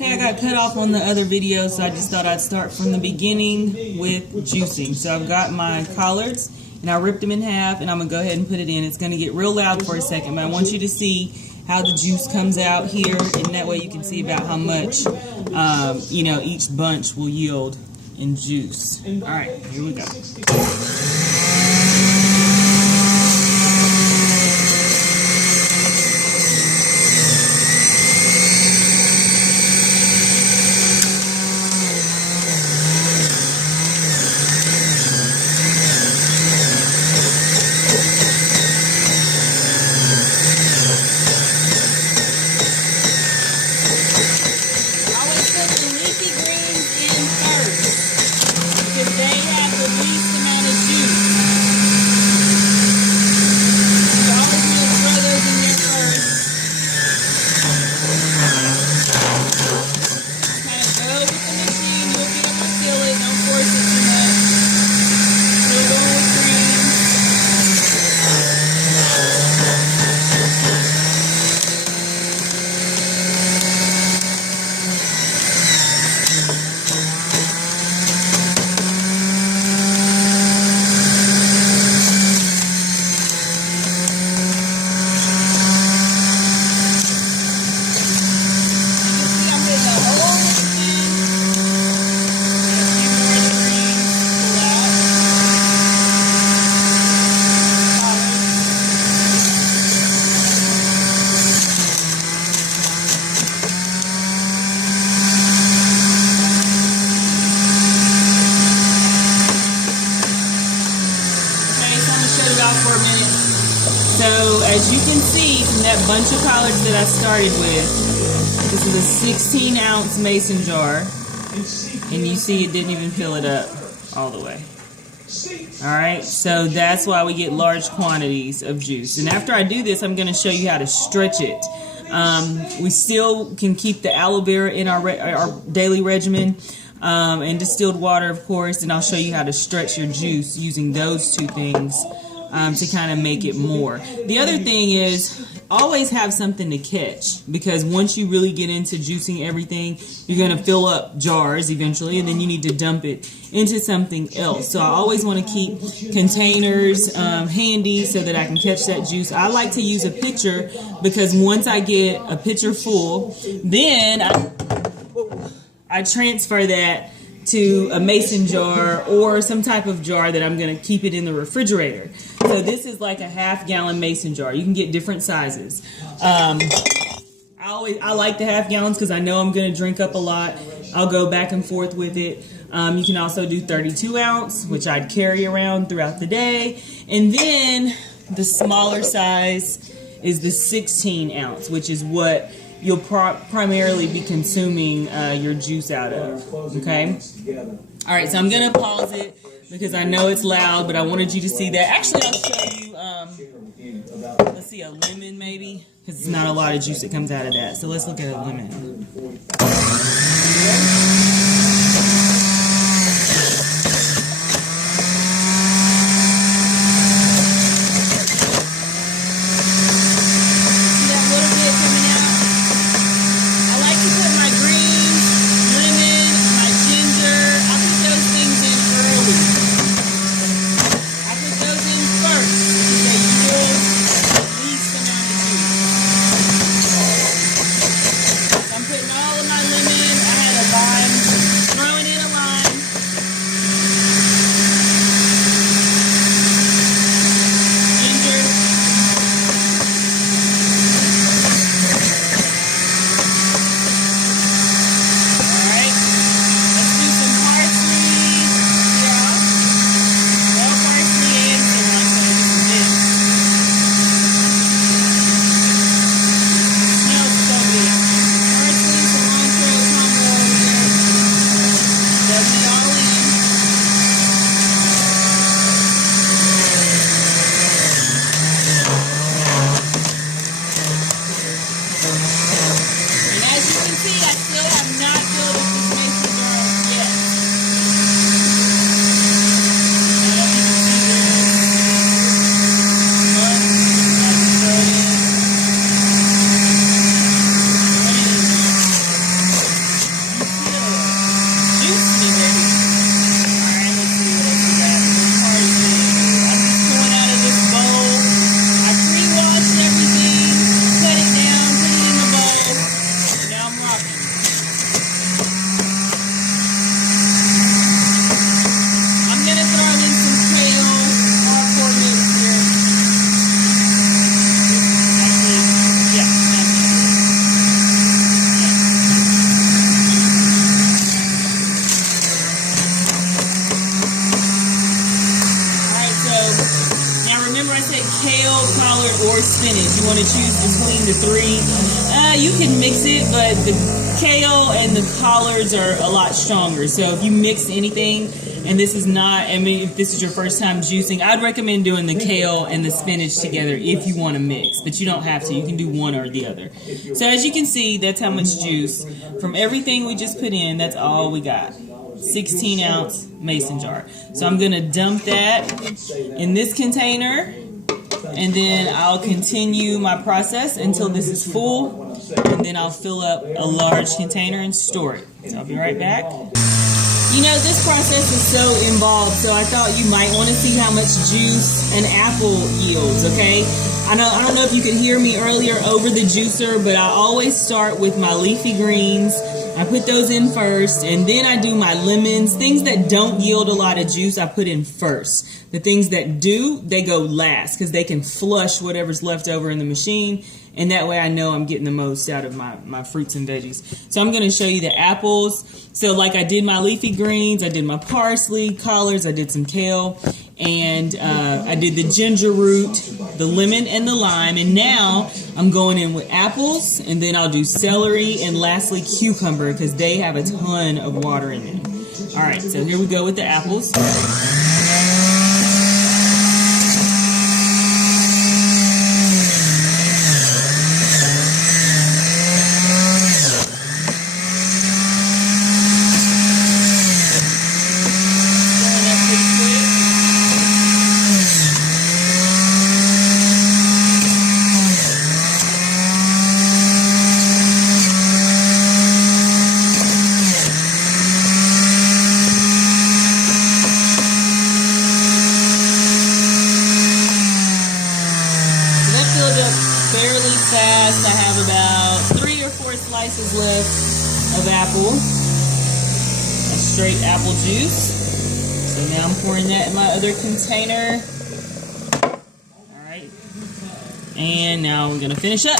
Okay, I got cut off on the other video, so I just thought I'd start from the beginning with juicing. So I've got my collards, and I ripped them in half, and I'm going to go ahead and put it in. It's going to get real loud for a second, but I want you to see how the juice comes out here, and that way you can see about how much, you know, each bunch will yield in juice. All right, here we go. For a minute. So as you can see from that bunch of collards that I started with, this is a 16-ounce mason jar, and you see it didn't even fill it up all the way. Alright, so that's why we get large quantities of juice. And after I do this, I'm going to show you how to stretch it. We still can keep the aloe vera in our daily regimen, and distilled water, of course, and I'll show you how to stretch your juice using those two things to kind of make it more. The other thing is always have something to catch, because once you really get into juicing everything, you're going to fill up jars eventually, and then you need to dump it into something else. So I always want to keep containers handy so that I can catch that juice. I like to use a pitcher, because once I get a pitcher full, then I transfer that to a mason jar or some type of jar that I'm going to keep it in the refrigerator. So this is like a half-gallon mason jar. You can get different sizes. I like the half gallons because I know I'm going to drink up a lot. I'll go back and forth with it. You can also do 32 ounce, which I'd carry around throughout the day. And then the smaller size is the 16 ounce, which is what you'll primarily be consuming your juice out of, okay? All right, so I'm going to pause it because I know it's loud, but I wanted you to see that. Actually, I'll show you, let's see, a lemon maybe, because it's not a lot of juice that comes out of that. So let's look at a lemon. All of my lemon, I had a vine choose between the three. You can mix it, but the kale and the collards are a lot stronger. So if you mix anything, and this is not, I mean, if this is your first time juicing, I'd recommend doing the kale and the spinach together if you want to mix, but you don't have to. You can do one or the other. So as you can see, that's how much juice. From everything we just put in, that's all we got. 16-ounce mason jar. So I'm going to dump that in this container, and then I'll continue my process until this is full, and then I'll fill up a large container and store it. So I'll be right back. You know, this process is so involved, so I thought you might want to see how much juice an apple yields, okay? I don't know if you could hear me earlier over the juicer, but I always start with my leafy greens. I put those in first, and then I do my lemons. Things that don't yield a lot of juice, I put in first. The things that do, they go last, because they can flush whatever's left over in the machine, and that way I know I'm getting the most out of my fruits and veggies. So I'm going to show you the apples. So like I did my leafy greens, I did my parsley, collards, I did some kale, and I did the ginger root, the lemon, and the lime. And now I'm going in with apples, and then I'll do celery, and lastly cucumber, because they have a ton of water in them. All right, so here we go with the apples. Fairly fast. I have about 3 or 4 slices left of apple. A straight apple juice. So now I'm pouring that in my other container. Alright. And now we're going to finish up.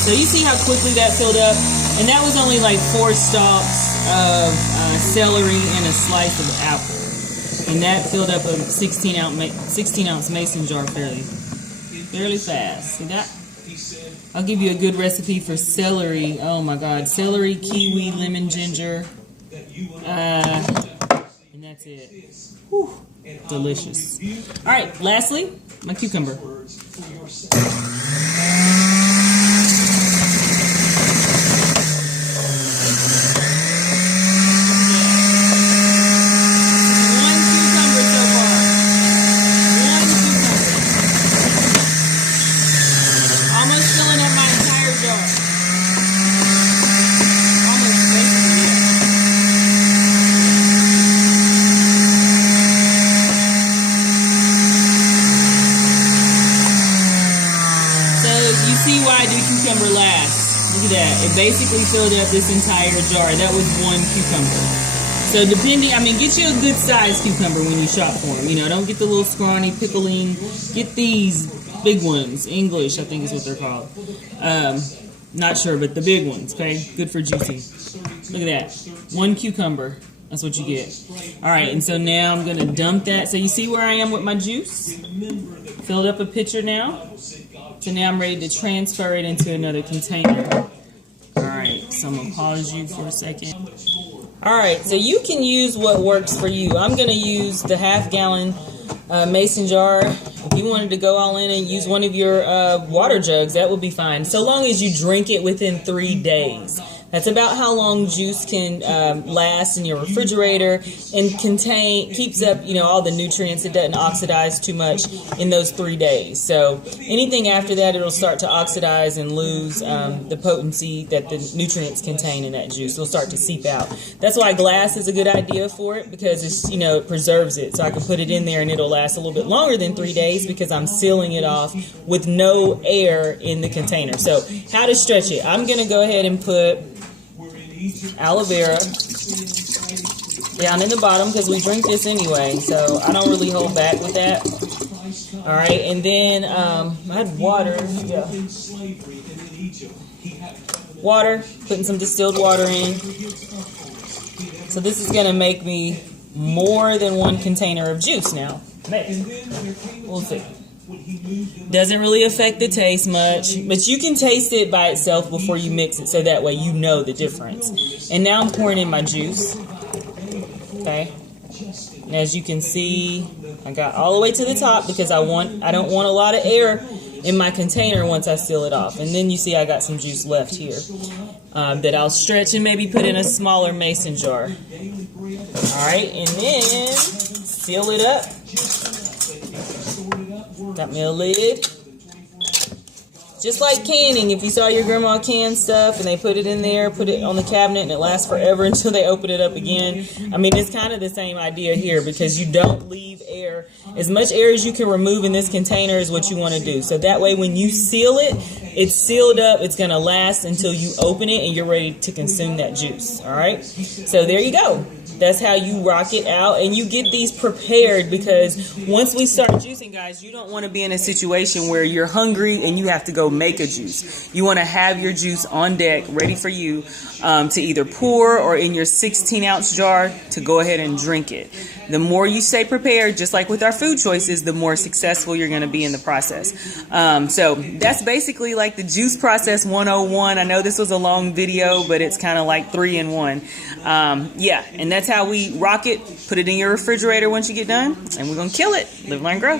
So you see how quickly that filled up, and that was only like 4 stalks of celery and a slice of apple, and that filled up a 16-ounce mason jar fairly fast. See that? I'll give you a good recipe for celery. Oh my God, celery, kiwi, lemon, ginger, and that's it. Whew, delicious. All right, lastly, my cucumber. You see why I do cucumber last. Look at that. It basically filled up this entire jar. That was 1 cucumber. So depending, I mean, get you a good size cucumber when you shop for them. You know, don't get the little scrawny pickling. Get these big ones. English, I think is what they're called. Not sure, but the big ones, okay? Good for juicing. Look at that. 1 cucumber. That's what you get. All right, and so now I'm going to dump that. So you see where I am with my juice? Filled up a pitcher now. So now I'm ready to transfer it into another container. All right, so I'm going to pause you for a second. All right, so you can use what works for you. I'm going to use the half-gallon mason jar. If you wanted to go all in and use one of your water jugs, that would be fine, so long as you drink it within 3 days. That's about how long juice can last in your refrigerator and keeps up, all the nutrients. It doesn't oxidize too much in those 3 days. So anything after that, it'll start to oxidize and lose the potency that the nutrients contain in that juice. It'll start to seep out. That's why glass is a good idea for it, because it's, it preserves it. So I can put it in there and it'll last a little bit longer than 3 days because I'm sealing it off with no air in the container. So how to stretch it? I'm going to go ahead and put aloe vera down in the bottom because we drink this anyway, so I don't really hold back with that. All right, and then I had water. Yeah, water. Putting some distilled water in. So this is gonna make me more than 1 container of juice now. Maybe. We'll see. Doesn't really affect the taste much, but you can taste it by itself before you mix it, so that way you know the difference. And now I'm pouring in my juice. Okay, and as you can see, I got all the way to the top because I don't want a lot of air in my container once I seal it off. And then you see I got some juice left here that I'll stretch and maybe put in a smaller mason jar. All right, and then seal it up. Got me a lid. Just like canning, if you saw your grandma can stuff and they put it in there, put it on the cabinet, and it lasts forever until they open it up again. I mean, it's kind of the same idea here because you don't leave air. As much air as you can remove in this container is what you want to do. So that way when you seal it, it's sealed up. It's going to last until you open it and you're ready to consume that juice. All right? So there you go. That's how you rock it out, and you get these prepared, because once we start juicing, guys, you don't want to be in a situation where you're hungry and you have to go make a juice. You want to have your juice on deck ready for you to either pour or in your 16-ounce jar to go ahead and drink it. The more you stay prepared, just like with our food choices, the more successful you're going to be in the process. So that's basically like the juice process 101. I know this was a long video, but it's kind of like 3 in 1. Yeah, and that's how we rock it. Put it in your refrigerator once you get done, and we're going to kill it. Live, learn, grow.